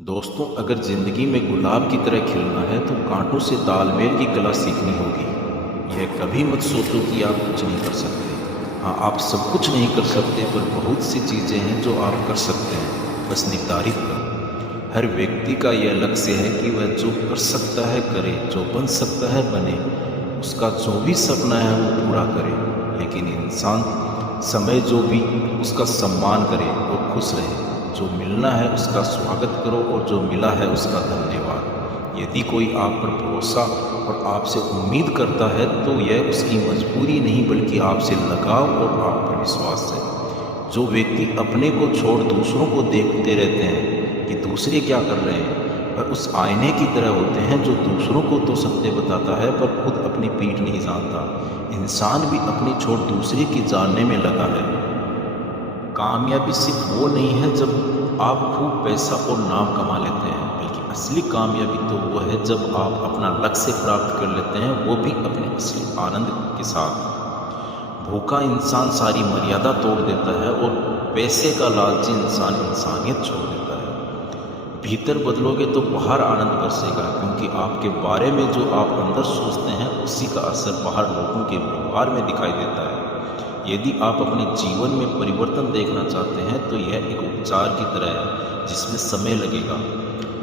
दोस्तों, अगर ज़िंदगी में गुलाब की तरह खिलना है तो कांटों से तालमेल की कला सीखनी होगी। यह कभी मत सोचो कि आप कुछ नहीं कर सकते। हाँ, आप सब कुछ नहीं कर सकते, पर बहुत सी चीज़ें हैं जो आप कर सकते हैं, बस निर्धारित करो। हर व्यक्ति का यह लक्ष्य है कि वह जो कर सकता है करे, जो बन सकता है बने, उसका जो भी सपना है वो पूरा करे। लेकिन इंसान समय जो भी उसका सम्मान करे और खुश रहे। जो मिलना है उसका स्वागत करो और जो मिला है उसका धन्यवाद। यदि कोई आप पर भरोसा और आपसे उम्मीद करता है तो यह उसकी मजबूरी नहीं बल्कि आपसे लगाव और आप पर विश्वास है। जो व्यक्ति अपने को छोड़ दूसरों को देखते रहते हैं कि दूसरे क्या कर रहे हैं, वह उस आईने की तरह होते हैं जो दूसरों को तो सत्य बताता है पर खुद अपनी पीठ नहीं जानता। इंसान भी अपनी छोड़ दूसरे की जानने में लगा है। कामयाबी सिर्फ वो नहीं है जब आप खूब पैसा और नाम कमा लेते हैं, बल्कि असली कामयाबी तो वो है जब आप अपना लक्ष्य प्राप्त कर लेते हैं, वो भी अपने असली आनंद के साथ। भूखा इंसान सारी मर्यादा तोड़ देता है और पैसे का लालची इंसान इंसानियत छोड़ देता है। भीतर बदलोगे तो बाहर आनंद बरसेगा, क्योंकि आपके बारे में जो आप अंदर सोचते हैं उसी का असर बाहर लोगों के व्यवहार में दिखाई देता है। यदि आप अपने जीवन में परिवर्तन देखना चाहते हैं तो यह एक उपचार की तरह है जिसमें समय लगेगा।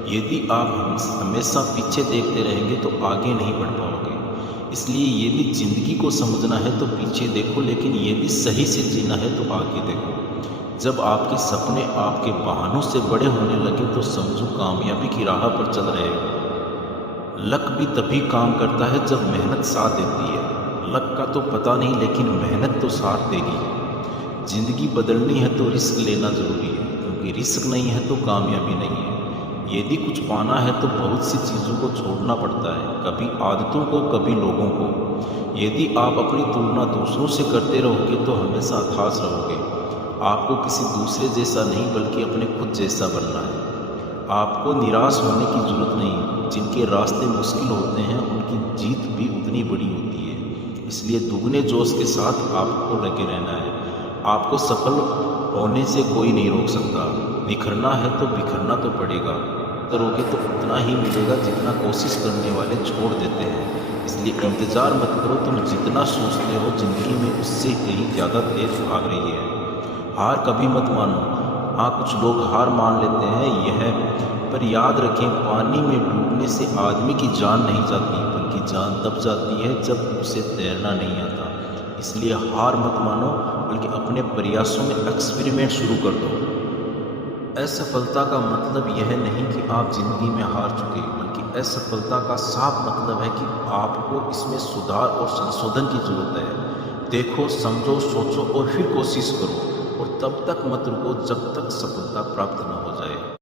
यदि आप हमेशा पीछे देखते रहेंगे तो आगे नहीं बढ़ पाओगे। इसलिए यदि जिंदगी को समझना है तो पीछे देखो, लेकिन यदि सही से जीना है तो आगे देखो। जब आपके सपने आपके बहानों से बड़े होने लगे तो समझो कामयाबी की राह पर चल रहे हो। लक भी तभी काम करता है जब मेहनत साथ देती है। लक का तो पता नहीं, लेकिन मेहनत तो साथ देगी। जिंदगी बदलनी है तो रिस्क लेना जरूरी है, क्योंकि रिस्क नहीं है तो कामयाबी नहीं है। यदि कुछ पाना है तो बहुत सी चीज़ों को छोड़ना पड़ता है, कभी आदतों को, कभी लोगों को। यदि आप अपनी तुलना दूसरों से करते रहोगे तो हमेशा हताश रहोगे। आपको किसी दूसरे जैसा नहीं बल्कि अपने खुद जैसा बनना है। आपको निराश होने की जरूरत नहीं। जिनके रास्ते मुश्किल होते हैं उनकी जीत भी उतनी बड़ी होती है। इसलिए दुगने जोश के साथ आपको लगे रहना है। आपको सफल होने से कोई नहीं रोक सकता। निखरना है तो बिखरना तो पड़ेगा। करोगे तो उतना ही मिलेगा जितना कोशिश करने वाले छोड़ देते हैं। इसलिए इंतज़ार मत करो, तुम जितना सोचते हो जिंदगी में उससे कहीं ज़्यादा तेज भाग रही है। हार कभी मत मानो। हाँ, कुछ लोग हार मान लेते हैं यह, पर याद रखें, पानी में डूबने से आदमी की जान नहीं जाती, बल्कि जान तब जाती है जब उसे तैरना नहीं आता। इसलिए हार मत मानो, बल्कि अपने प्रयासों में एक्सपेरिमेंट शुरू कर दो। असफलता का मतलब यह नहीं कि आप जिंदगी में हार चुके, बल्कि असफलता का साफ मतलब है कि आपको इसमें सुधार और संशोधन की जरूरत है। देखो, समझो, सोचो और फिर कोशिश करो, और तब तक मत रुको जब तक सफलता प्राप्त न हो जाए।